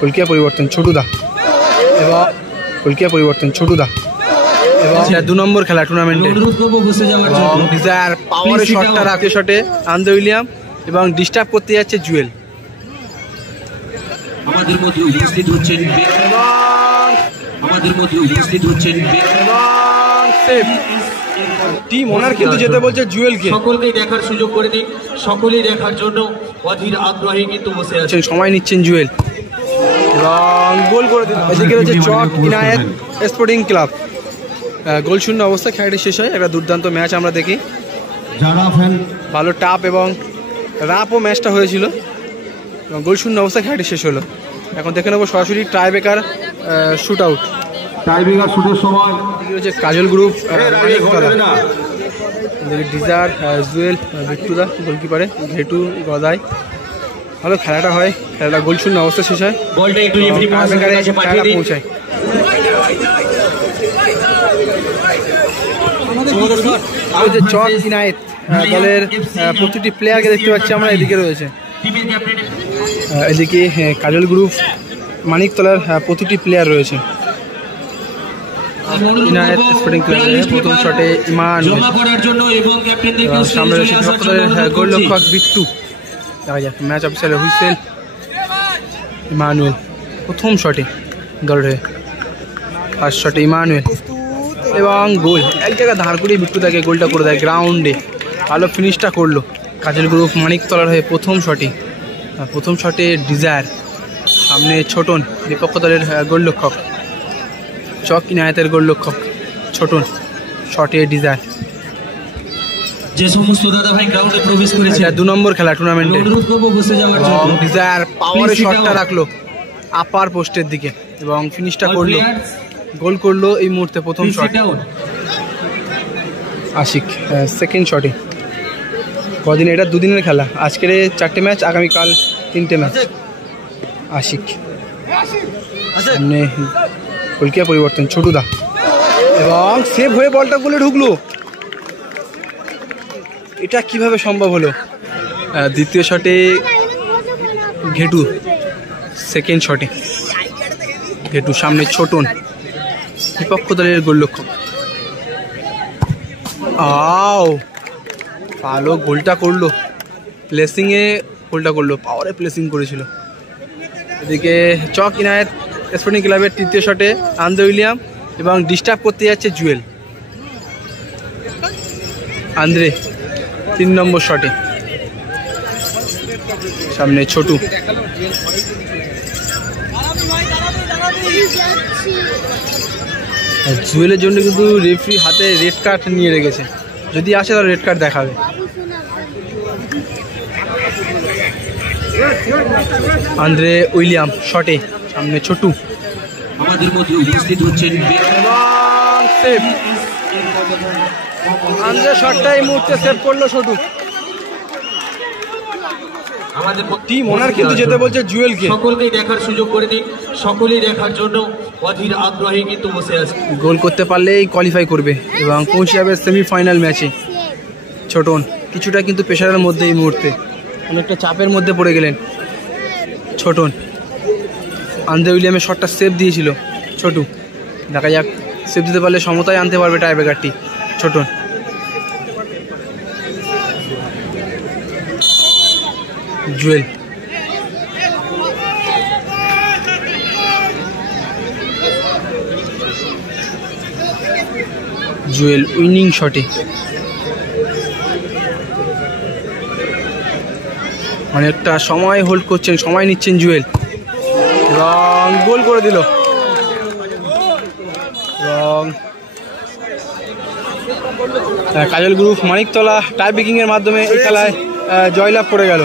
কলকিয়া পরিবর্তন ছোটুদা এবং কলকিয়া পরিবর্তন ছোটুদা এবং 2 নম্বর খেলা টুর্নামেন্টে ডিজায়ার পাওয়ারের শটটা রাখে শটে আন্দ্রে উইলিয়াম এবং ডিস্টার্ব করতে যাচ্ছে জুয়েল। আমাদের মধ্যে উপস্থিত হচ্ছেন টিম ওনার কিন্তু যেতে বলছে জুয়েলকে। সকলকেই দেখার সুযোগ করে দিন, সকলেই দেখার জন্য অধীর আগ্রহে কিন্তু বসে আছেন, সময় নিচ্ছেন জুয়েল এবং গোল করে দিলেন। এদিকে রয়েছে চক ইনায়েত স্পোর্টিং ক্লাব, গোল শূন্য অবস্থা খেলাটি শেষ হয়। একটা দুর্দান্ত ম্যাচ আমরা দেখি, ভালো টাপ এবং রাপও ম্যাচটা হয়েছিল এবং গোল শূন্য অবস্থা খেলাটি শেষ হলো। এখন দেখে নেবো সরাসরি টাইব্রেকার শুট আউট। হচ্ছে কাজল গ্রুপ ডিজার জুয়েল বিট্টুদা গোলকিপারে, ঘেটু গদাই। ভালো খেলাটা হয়, খেলাটা গোল শূন্য অবস্থা শেষ হয়, পৌঁছায়। চক ইনায়েত দলের প্রতিটি প্লেয়ারকে দেখতে পাচ্ছি আমরা, এদিকে রয়েছে। এদিকে কাজল গ্রুপ মানিকতলার প্রতিটি প্লেয়ার রয়েছে। ইনায়েত স্পোর্টিং ক্লাবের প্রথম শটে ইমান, সামনে রয়েছে গোলরক্ষক বিট্টু। দেখা যাক ম্যাচ অফিসার হুইসেল ইমানুয়েল প্রথম শটে দলের হয়ে, ফার্স্ট শটে ইমানুয়েল এবং গোল। এক জায়গায় ধার করে বিট্টু তাকে গোলটা করে দেয় গ্রাউন্ডে। ভালো ফিনিশটা করলো কাজল গ্রুপ মানিকতলার হয়ে প্রথম শটে ডিজায়ার, সামনে ছোটন বিপক্ষ দলের গোলরক্ষক, চক ইনায়েতের গোলরক্ষক ছোটন, শটে ডিজায়ার। যে সমস্ত দাদা ভাই গ্রাউন্ডে প্রবেশ করেছে, 2 নম্বর খেলা টুর্নামেন্টে অনুরোধ করব বসে যাওয়ার জন্য। ডিজায়ার পাওয়ারের শটটা রাখলো আপার পোস্টের দিকে এবং ফিনিশটা করলো, গোল করলো এই মুহূর্তে প্রথম শট। আশিক সেকেন্ড শটে। কদিন এটা 2 দিনের খেলা, আজকের 4টে ম্যাচ, আগামীকাল 3টে ম্যাচ। আশিক সামনে কলকিয়া পরিবর্তন ছোটুদা এবং সেভ হয়ে বলটা গোলে ঢুকলো। এটা কিভাবে সম্ভব হলো? দ্বিতীয় শটে ঘেটু, সেকেন্ড শটে ঘেটু, সামনে ছোটন বিপক্ষ দলের গোলরক্ষক। ভালো গোলটা করলো, প্লেসিংয়ে গোলটা করলো, পাওয়ারে প্লেসিং করেছিল। এদিকে চক ইনায়েত স্পোর্টিং ক্লাবের তৃতীয় শটে আন্দ্রে উইলিয়াম এবং ডিস্টার্ব করতে যাচ্ছে জুয়েল। আন্দ্রে 3 নম্বর শটে, সামনে ছোটু। জুয়েলের জন্য কিন্তু রেফারি হাতে রেড কার্ড নিয়ে রেখেছে, যদি আসে তাহলে রেড কার্ড দেখাবে। আন্দ্রে উইলিয়াম শটে, সামনে ছোটু। আমাদের মধ্যে উপস্থিত হচ্ছেন আন্দ্রে শটটা এই মুহূর্তে সেভ করলো ছোটু। আমাদের টিম ওনার কিন্তু যেতে বলছে জুয়েলকে। সকলকেই দেখার সুযোগ করে দিন, সকলেই দেখার জন্য অধীর আগ্রহে কিন্তু বসে আছে। গোল করতে পারলেই কোয়ালিফাই করবে এবং পৌঁছে যাবে সেমিফাইনাল ম্যাচে। ছোটন কিছুটা কিন্তু প্রেশারের মধ্যে এই মুহূর্তে, অনেকটা চাপের মধ্যে পড়ে গেলেন ছোটন। আন্দ্রে উইলিয়ামের শটটা সেভ দিয়েছিল ছোটু, দেখা যাক সেভ দিতে পারলে সমতায় আনতে পারবে টাইব্রেকারটি ছোটন। জুয়েল উইনিং শটে, অনেকটা সময় হোল্ড করছেন, সময় নিচ্ছেন জুয়েল এবং গোল করে দিল। এবং কাজল গ্রুপ মানিকতলা টাই ব্রেকিংয়ের মাধ্যমে এই খেলায় জয়লাভ করে গেল।